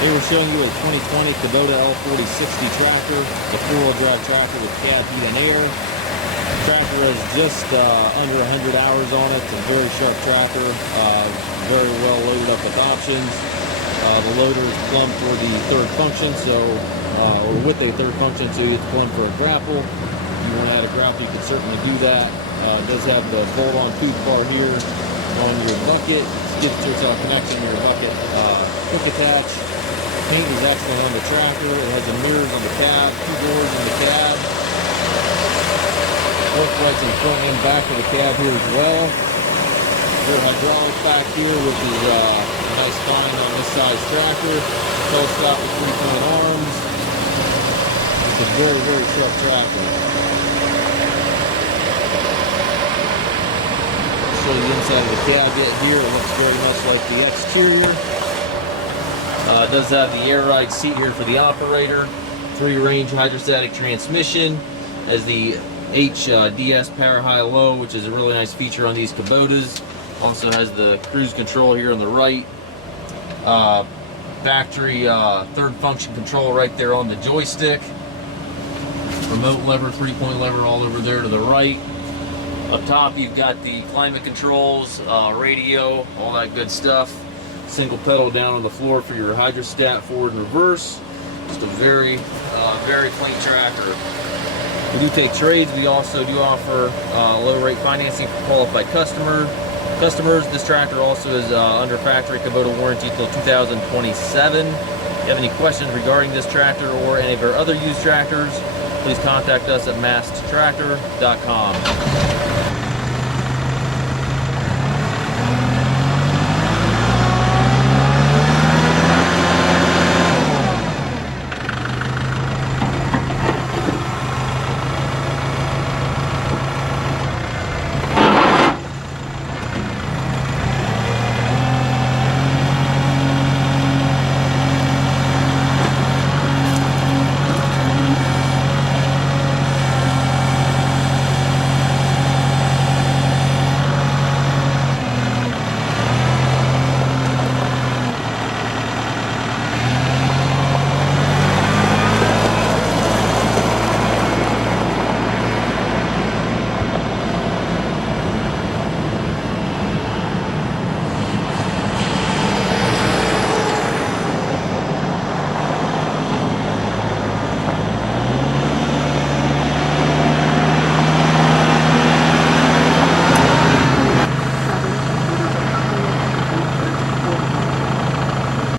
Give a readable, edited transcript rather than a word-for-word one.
Here we're showing you a 2020 Kubota L4060 tractor, the four-wheel drive tractor with cab heat and air. The tractor has just under 100 hours on it. It's a very sharp tractor, very well loaded up with options. The loader is plumbed for the third function, or with a third function, so it's plumbed for a grapple. If you want to add a grapple, you can certainly do that. It does have the bolt-on toothbar here on your bucket. Skid steer connection to your bucket quick attach. Paint is actually on the tractor. It has the mirrors on the cab, two doors in the cab. Both lights in front and back of the cab here as well. Your hydraulic back here, which is a nice find on this size tractor. Telescopic 3-point arms. It's a very, very sharp tractor. Show the inside of the cab bit here. It looks very much like the exterior. It does have the air ride seat here for the operator. 3-range hydrostatic transmission. Has the HDS power high low, which is a really nice feature on these Kubotas. Also has the cruise control here on the right. Factory third function control right there on the joystick. Remote lever, 3-point lever all over there to the right. Up top you've got the climate controls, radio, all that good stuff. Single pedal down on the floor for your hydrostat forward and reverse. Just a very, very clean tractor. We do take trades. We also do offer low rate financing for qualified customers. This tractor also is under factory Kubota warranty till 2027. If you have any questions regarding this tractor or any of our other used tractors, please contact us at masttractor.com.